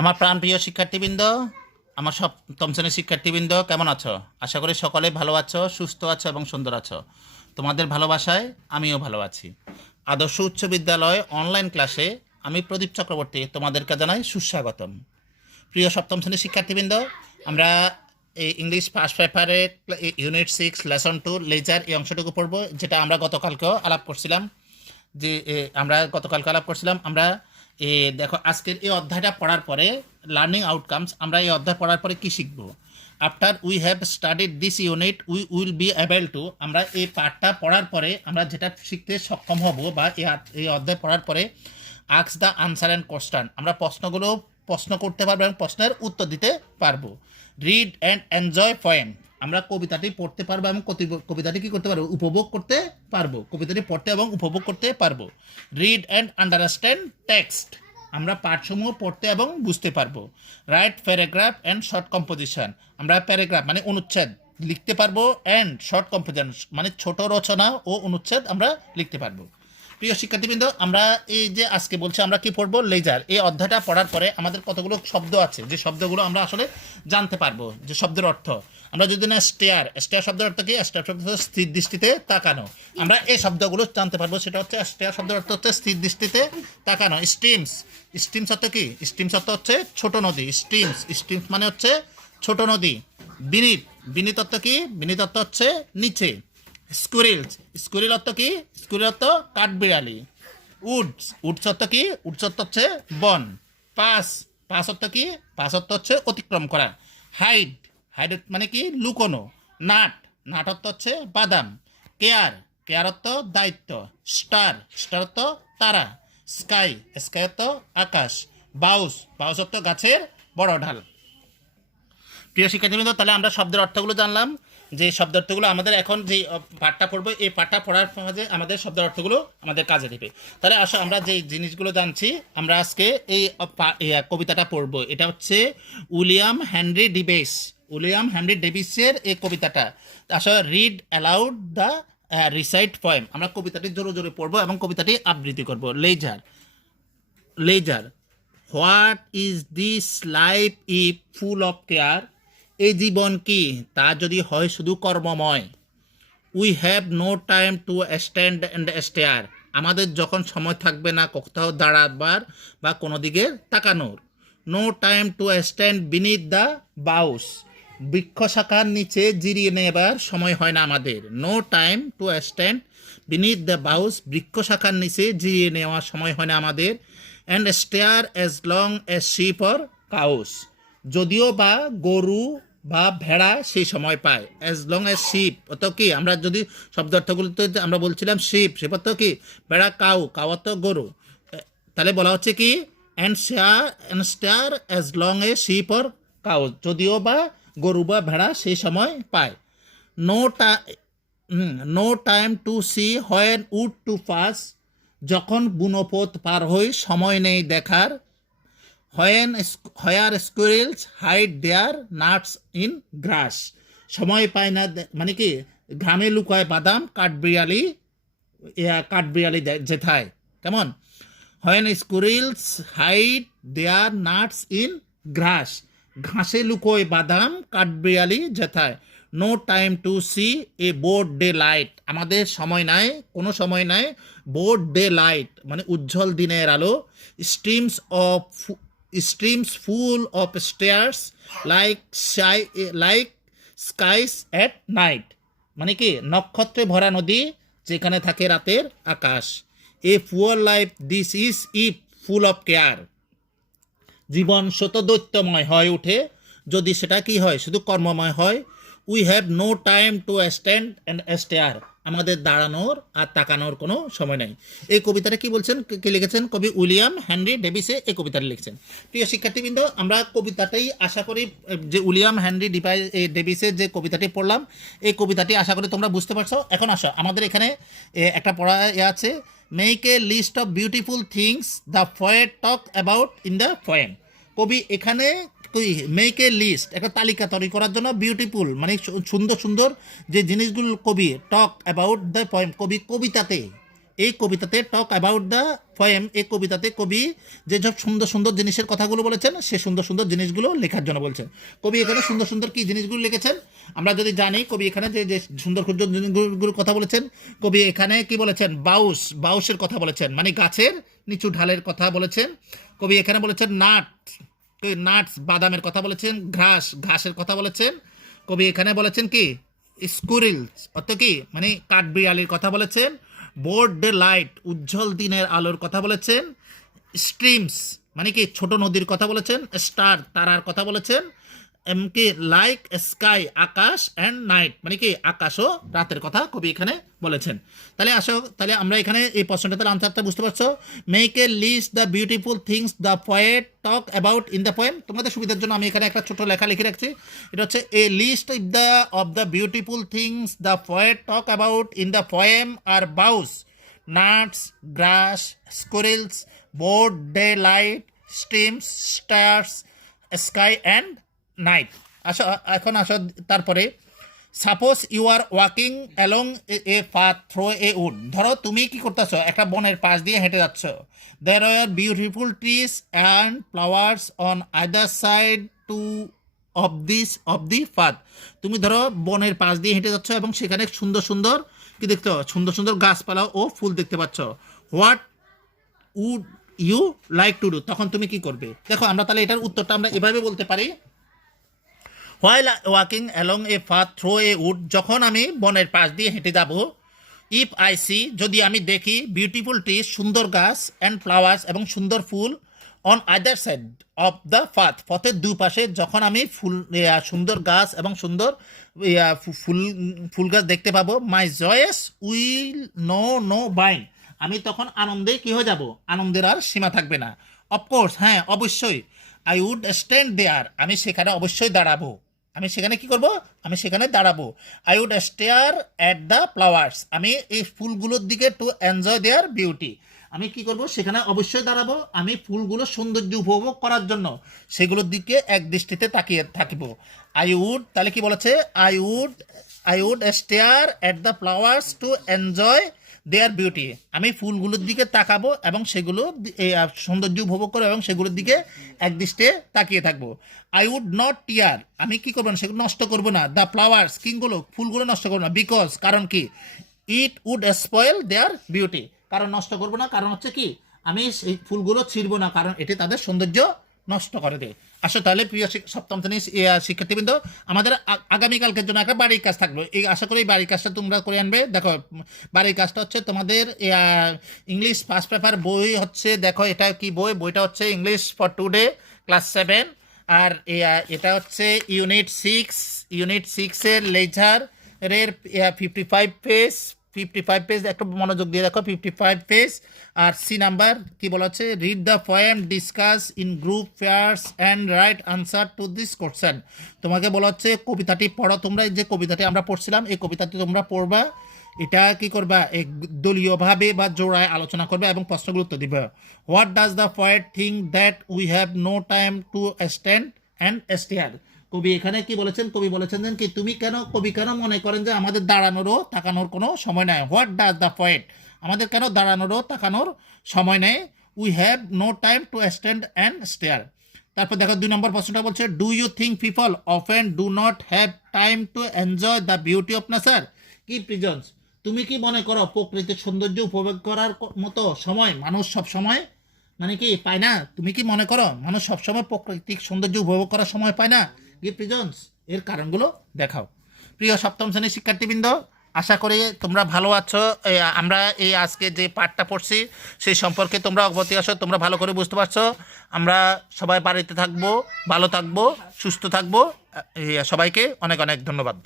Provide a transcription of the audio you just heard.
আমার প্রাণপ্রিয় শিক্ষার্থীবৃন্দ, আমার সপ্তম শ্রেণীর শিক্ষার্থীবৃন্দ, কেমন আছো? আশা করি সকলে ভালো আছো, সুস্থ আছো এবং সুন্দর আছো। তোমাদের ভালোবাসায় আমিও ভালো আছি। আদর্শ উচ্চ বিদ্যালয় অনলাইন ক্লাসে আমি প্রদীপ চক্রবর্তী তোমাদেরকে জানাই সুস্বাগতম। প্রিয় সপ্তম শ্রেণীর শিক্ষার্থীবৃন্দ, আমরা এই ইংলিশ ফার্স্ট পেপারে ইউনিট 6 লেসন 2 লেজার এই অংশটুকু পড়ব, যেটা আমরা গতকালকেও আলাপ করছিলাম। আমরা দেখো, আজকের এই অধ্যায়টা পড়ার পরে লার্নিং আউটকামস, আমরা এই অধ্যায় পড়ার পরে কি শিখব? After we have studied this unit we will be able to, আমরা এই পাঠটা পড়ার পরে আমরা যেটা শিখতে সক্ষম হব, বা এই অধ্যায় পড়ার পরে ask the answer and question, আমরা প্রশ্ন করতে পারবো এবং প্রশ্নের উত্তর দিতে পারবো। রিড অ্যান্ড এনজয় পয়েম, আমরা কবিতাটি পড়তে পারবো এবং কবিতাটি কী করতে পারবো? উপভোগ করতে পারবো। কবিতাটি পড়তে এবং উপভোগ করতে পারবো। রিড অ্যান্ড আন্ডারস্ট্যান্ড টেক্সট, আমরা পাঠসমূহ পড়তে এবং বুঝতে পারবো। Write paragraph and short composition, আমরা প্যারাগ্রাফ মানে অনুচ্ছেদ লিখতে পারবো, অ্যান্ড শর্ট কম্পোজিশন মানে ছোট রচনা ও অনুচ্ছেদ আমরা লিখতে পারবো। প্রিয় শিক্ষার্থীবৃন্দ, আমরা এই যে আজকে বলছি আমরা কি পড়বো? লেজার। এই অধ্যায়টা পড়ার পরে আমাদের কতগুলো শব্দ আছে, যে শব্দগুলো আমরা আসলে জানতে পারবো, যে শব্দের অর্থ। আমরা যদি না স্টেয়ার শব্দের অর্থ কি? স্টেয়ার শব্দ হচ্ছে স্থির দৃষ্টিতে তাকানো। আমরা এই শব্দগুলো জানতে পারবো, সেটা হচ্ছে স্টেয়ার শব্দের অর্থ হচ্ছে স্থির দৃষ্টিতে তাকানো। স্ট্রিমস অর্থ কি? স্ট্রিমস অর্থ হচ্ছে ছোট নদী। স্ট্রিমস মানে হচ্ছে ছোট নদী। বিনীত অর্থ কি? বিনীত অর্থ হচ্ছে নিচে। স্কুরিল অর্থ কি? স্কুরিল অর্থ কাঠবিড়ালি। উডস অর্থ কি? উডস অর্থ হচ্ছে বন। পাস অর্থ কি? পাস অর্থ হচ্ছে অতিক্রম করা। হাইড মানে কি? লুকোনো। নাট অর্থ হচ্ছে বাদাম। কেয়ার অর্থ দায়িত্ব। স্টার অর্থ তারা। স্কাই অর্থ আকাশ। বাউস অর্থ গাছের বড় ঢাল। প্রিয় শিক্ষার্থীবৃন্দ, তাহলে আমরা শব্দের অর্থগুলো জানলাম। যে শব্দ অর্থগুলো আমাদের এখন যে পাঠটা পড়বো, এই পাঠটা পড়ার মাঝে আমাদের শব্দের অর্থগুলো আমাদের কাজে দেবে। তাহলে আসো আমরা যে জিনিসগুলো জানছি, আমরা আজকে এই কবিতাটা পড়বো। এটা হচ্ছে উইলিয়াম হেনরি ডেভিসের এই কবিতাটা। আসলে read aloud the recite poem, আমরা কবিতাটি জোরে জোরে পড়বো এবং কবিতাটি আবৃত্তি করব। Leisure what is this life if full of care, এই জীবন কি, তা যদি হয় শুধু কর্মময়। We have no time to stand and stare, আমাদের যখন সময় থাকবে না কোথাও দাঁড়াবার বা কোনো দিকে তাকানোর। No time to stand beneath the boughs, বৃক্ষ শাখার নিচে জিরিয়ে নেবার সময় হয় না আমাদের। No time to stand beneath the boughs, বৃক্ষ শাখার নিচে জিরিয়ে নেওয়ার সময় হয় না আমাদের। And stare as long as sheep or cows, যদিও বা গরু বা ভেড়া সেই সময় পায়। অ্যাজ লং অ্যাজ শিপ অত কি, আমরা যদি শব্দার্থগুলোতে আমরা বলছিলাম শিপ অর্থ কি? ভেড়া। কাউ অর্থ গরু। তাহলে বলা হচ্ছে কি? And stare as long a sheep or cow, যদিও বা গরু বা ভেড়া সেই সময় পায়। No time to see when wood to pass, যখন বুনোপথ পার হই সময় নেই দেখার। Where squirrels hide their nuts in grass, সময় পায় না মানে কি? ঘামে লুকায় বাদাম কাঠবিড়ালি যেথায়। কেমন? When squirrels hide their nuts in grass, ঘাসে লুকোয় বাদাম কাঠবিড়ালি যেথায়। No time to see a broad daylight, আমাদের সময় নাই, কোনো সময় নাই। বোর্ড ডে লাইট মানে উজ্জ্বল দিনের আলো। Streams full of stars like skies at night, মানে কি? নক্ষত্রে ভরা নদী, যেখানে থাকে রাতের আকাশ। A poor life this is if full of care, জীবন শতদৈত্যময় হয়ে ওঠে যদি সেটা কি হয়? শুধু কর্মময় হয়। We have no time to stand and stare, আমাদের দাঁড়ানোর আর তাকানোর কোনো সময় নেই। এই কবিতাটা কি বলছেন, কে লিখেছেন? কবি উইলিয়াম হেনরি ডেভিসে এই কবিতাটা লিখছেন। প্রিয় শিক্ষার্থীবৃন্দ, আমরা কবিতাটাই আশা করি, যে উইলিয়াম হেনরি ডেভিসের যে কবিতাটি পড়লাম, এই কবিতাটি আশা করি তোমরা বুঝতে পারছো। এখন আসো, আমাদের এখানে একটা পড়া আছে, make a list of beautiful things the poet talk about in the poem. কবি এখানে মেক এ লিস্ট, একটা তালিকা তৈরি করার জন্য, বিউটিফুল মানে সুন্দর সুন্দর যে জিনিসগুলো কবি টক অ্যাবাউট দ্য পোয়েম, কবি কবিতাতে এই কবিতাতে টক অ্যাবাউট দ্য পোয়েম, এই কবিতাতে কবি যে সব সুন্দর সুন্দর জিনিসের কথাগুলো বলেছেন সে সুন্দর সুন্দর জিনিসগুলো লেখার জন্য বলছেন। কবি এখানে সুন্দর সুন্দর কি জিনিসগুলো লিখেছেন আমরা যদি জানি, কবি এখানে যে যে সুন্দর সুন্দর জিনিসগুলোর কথা বলেছেন, কবি এখানে কি বলেছেন, বাউসের কথা বলেছেন, মানে গাছের নিচু ঢালের কথা বলেছেন। কবি এখানে বলেছেন নাটস বাদামের কথা বলেছেন, ঘাসের কথা বলেছেন। কবি এখানে বলেছেন কি স্কুরিলস অর্থ কি মানে কাঠবিড়ালির কথা বলেছেন। বোর্ড ডে লাইট উজ্জ্বল দিনের আলোর কথা বলেছেন। স্ট্রিমস মানে কি ছোট নদীর কথা বলেছেন। স্টার তারার কথা বলেছেন। এমনকি like sky Akash and night মানে কি আকাশ ও রাতের কথা কবি এখানে বলেছেন। তাহলে আসো, তাহলে আমরা এখানে এই প্রশ্নটাতে আনসারটা বুঝতে পারছো। Make a list the beautiful things the poet talk about in the poem. তোমাদের সুবিধার জন্য আমি এখানে একটা ছোট লেখা লিখে রাখছি। এটা হচ্ছে a list of the beautiful things the poet talk about in the poem আর boughs, nuts, grass, squirrels, broad daylight, streams, stars, sky and night. আসো এখন আসো তারপরে suppose you are walking along a path through a wood. ধরো তুমি কি করতেছ, একটা বনের পাশ দিয়ে হেঁটে যাচ্ছ। There are beautiful trees and flowers on other side to of the path. তুমি ধরো বনের পাশ দিয়ে হেঁটে যাচ্ছ এবং সেখানে সুন্দর সুন্দর কি দেখছো, সুন্দর সুন্দর গাছপালা ও ফুল দেখতে পাচ্ছ। What would you like to do, তখন তুমি কি করবে? দেখো আমরা তাহলে এটার উত্তরটা আমরা এভাবে বলতে পারি, while walking along a path through a wood, যখন আমি বনের পাশ দিয়ে হেঁটে যাব। ইফ আই সি, যদি আমি দেখি, বিউটিফুল ট্রিজ সুন্দর গাছ, অ্যান্ড ফ্লাওয়ার্স এবং সুন্দর ফুল, on other side of the path পথের দুপাশে যখন আমি সুন্দর গাছ এবং সুন্দর ফুল গাছ দেখতে পাবো। মাই জয়েস উইল নো বাইন্ড, আমি তখন আনন্দে কি হয়ে যাব, আনন্দের আর সীমা থাকবে না। অফকোর্স হ্যাঁ অবশ্যই। আই উড স্ট্যান্ড দেয়ার, আমি সেখানে অবশ্যই দাঁড়াবো। আমি সেখানে কি করব, আমি সেখানে দাঁড়াবো। I would stare at the flowers, আমি এই ফুলগুলোর দিকে টু এনজয় দেয়ার বিউটি, আমি কি করব সেখানে অবশ্যই দাঁড়াবো। আমি ফুলগুলোর সৌন্দর্য উপভোগ করার জন্য সেগুলোর দিকে এক দৃষ্টিতে তাকিয়ে থাকব। আই উড, তাহলে কি বলেছে, I would stare at the flowers to enjoy their beauty, আমি ফুলগুলোর দিকে তাকাবো এবং সেগুলো সৌন্দর্য উপভোগ করবো এবং সেগুলোর দিকে একদৃষ্টে তাকিয়ে থাকবো। আই উড নট টিয়ার, আমি কি করবো না, সেগুলো নষ্ট করবো না। দ্য ফ্লাওয়ার্স, কিংগুলো ফুলগুলো নষ্ট করবো না। বিকজ, কারণ কি, it would spoil their beauty, কারণ নষ্ট করবো না, কারণ হচ্ছে কি আমি সেই ফুলগুলো ছিঁড়বো না, কারণ এটি তাদের সৌন্দর্য নষ্ট করে দেয়। আসো তাহলে প্রিয় সপ্তম শ্রেণীর শিক্ষার্থীবৃন্দ, আমাদের আগামীকালকের জন্য একটা বাড়ির কাজ থাকলো। এই আশা করি এই বাড়ির কাজটা তোমরা করে আনবে। দেখো বাড়ির কাজটা হচ্ছে তোমাদের ইংলিশ ফার্স্ট পেপার বই হচ্ছে, দেখো এটা কি বই, বইটা হচ্ছে ইংলিশ ফর টুডে ক্লাস 7, আর এটা হচ্ছে ইউনিট 6-এর লেজার এর 55 পেজ, একটু মনোযোগ দিয়ে দেখো, 55 পেজ। আর সি নাম্বার কি বলা হচ্ছে, read the poem, discuss in group pairs and right answer to this question. তোমাকে বলা হচ্ছে কবিতাটি পড়ো, তোমরা যে কবিতাটি আমরা পড়ছিলাম এই কবিতাটি তোমরা পড়বা, এটা কি করবা, দলীয়ভাবে বা জোড়ায় আলোচনা করবে এবং প্রশ্নগুলো উত্তর দিবে। What does the poet think that we have no time to stand and stare. কবি এখানে কি বলেছেন, কবি বলেছেন যে কি কবি কেন মনে করেন যে আমাদের দাঁড়ানোরও তাকানোর কোনো সময় নেই। হোয়াট ডাজ দ্য পোয়েট, আমাদের কেন দাঁড়ানোরও তাকানোর সময় নেই। We have no time to stand and stare. তারপর দেখো 2 নম্বর প্রশ্নটা বলছে, do you think people often do not have time to enjoy the beauty of nature. কি প্রিজন্স, তুমি কি মনে করো প্রকৃতির সৌন্দর্য উপভোগ করার মতো সময় মানুষ সব সময় মানে কি পায় না? তুমি কি মনে করো মানুষ সবসময় প্রাকৃতিক সৌন্দর্য উপভোগ করার সময় পায় না? গিভ রিজনস, এর কারণগুলো দেখাও। প্রিয় সপ্তম শ্রেণীর শিক্ষার্থীবৃন্দ, আশা করি তোমরা ভালো আছো। আমরা এই আজকে যে পাঠটা পড়ছি সেই সম্পর্কে তোমরা অবগত আছো, তোমরা ভালো করে বুঝতে পারছো। আমরা সবাই বাড়িতে থাকবো, ভালো থাকবো, সুস্থ থাকবো। সবাইকে অনেক অনেক ধন্যবাদ।